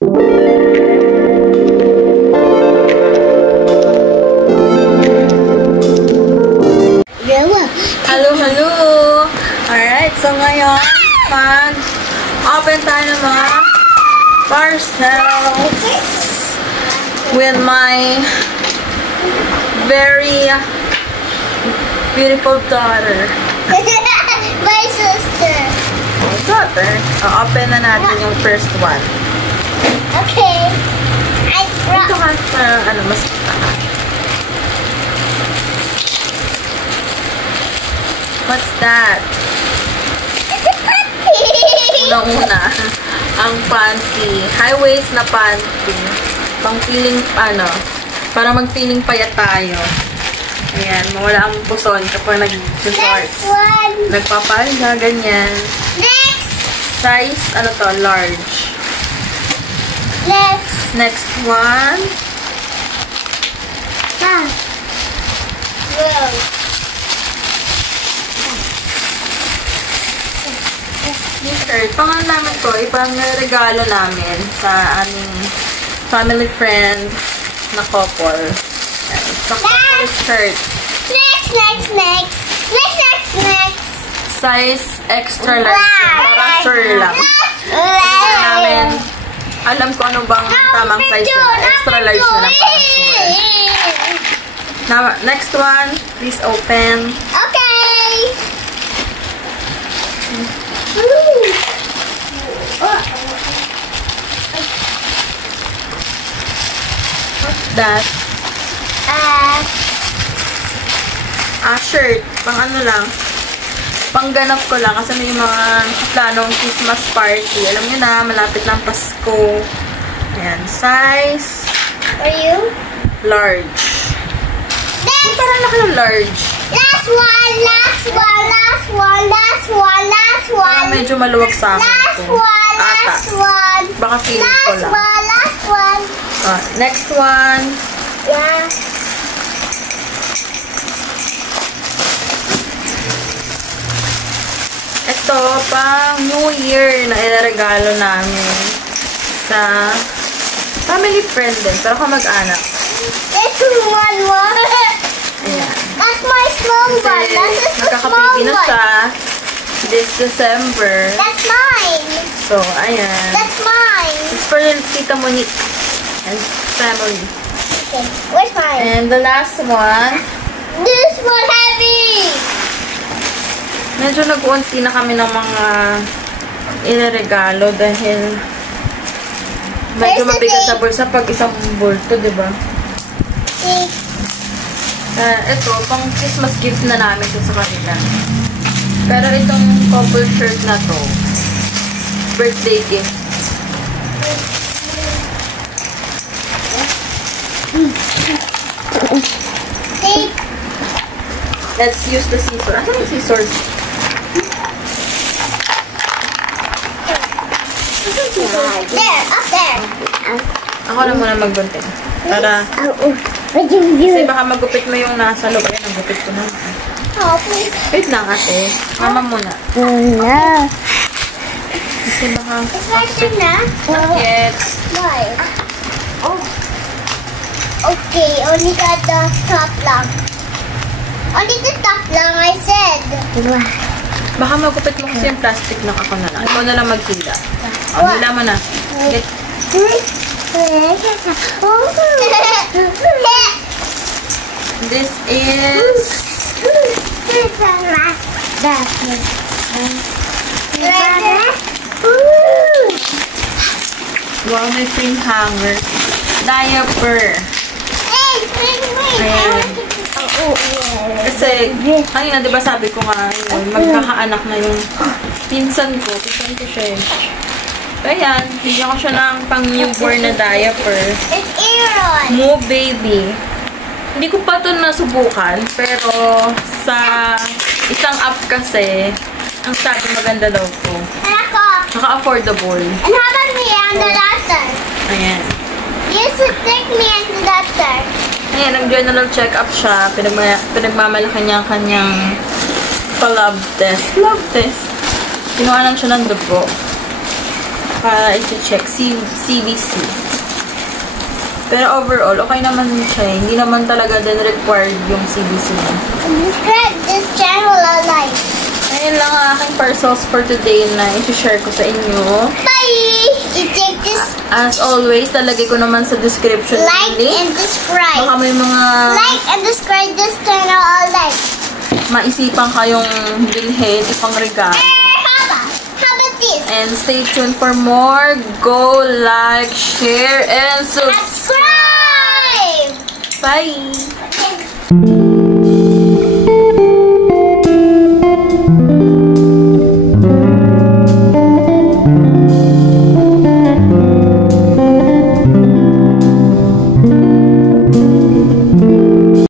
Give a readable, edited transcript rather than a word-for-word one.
Hello, hello! Alright, so ngayon, mag-open tayo ng mga parcels with my very beautiful daughter. My sister. Daughter. Open na natin yung first one. Okay. Ito ka sa, mas what's that? It's a panty. Unang-una, ang panty. High waist na panty. Pang feeling, para mag-feeling payat tayo. Ayan, mawala ang puson kapag nag-shorts. Next one. Nagpapahinga, ganyan. Next. Size, large. Next one. Wow. T-shirt. Pangalan namin to, ibang regalo namin sa aming family friend na couple. Sa couple shirt. Next. Size extra large. Para sure lang. Namin, alam ko ano bang tamang size nila. Extra large na lang para sure. Now, next one, please open. Okay. What's that? Shirt. Pang lang. Pang ganap ko lang kasi may mga planong Christmas party. Alam niyo na, malapit ng Pasko. Ayan. Size. Are you? Large. Next. Parang laki ng large. Last one. Medyo maluwag sa akin. Last one. Baka feeling ko lang. Last one. Next one. Yeah. Ito, pang New Year na ilarregalo namin sa family friend din, pero kamag-anak. It's one more. Ayan. That's my small one. That's just the small magkakapigi na one. siya this December. That's mine. So, ayan. That's mine. It's for Tita Monique and family. Okay, where's mine? And the last one, This one heavy. medyo nag-unti na kami ng mga iniregalo dahil medyo Where's the mabigat sa thing? bulsa pag isang bulto, diba? See? Ito, pang Christmas gift na namin ito sa kanila. Pero itong couple shirt na to, birthday gift. See? Let's use the scissors. Asan yung scissors? There, up there. Ako na muna maggunting. Para, What you kasi do? baka magupit mo yung nasa loob. Ayan, ang gupit ko naman. Oh, please. Wait lang ate. Mama muna. Oh, no. Kasi baka It's my turn now. yet. Why? Oh. Okay, only got the top lang. Only the top lang, I said. Baka magupit mo kasi yung plastic ng ako na lang. Ikaw na lang magkila. O, hila mo na. Get. This is wow, may frame hanger. Diaper. Ayan. Kasi, kanina diba sabi ko nga, magkakaanak na yung pinsan ko. Pinsan ko siya eh. Ayan, bigyan ko siya ng pang newborn na diaper. It's Aaron. Move baby. Hindi ko pa ito nasubukan, pero sa isang app kasi, ang sabi maganda daw po. And ako. Saka affordable. And how about me and the doctor? Ayan. You should take me and the doctor. Ayan, nag-general check-up siya. Pinagmamalaki niya ang kanyang pa-lab test. Lab test. Kinuha lang siya ng dugo. para i-check CBC. Pero overall, okay naman siya. Hindi naman talaga din required yung CBC niya. Subscribe this channel alike. Ayun lang ang aking parcels for today na i-share ko sa inyo. Bye! You take this. As always, talagay ko naman sa description Like link. and subscribe. Baka may mga Like and subscribe this channel alike. maisipan kayong bilhin, ipang regalo. How about this? And stay tuned for more. Go, like, share, and subscribe. Subscribe! Bye!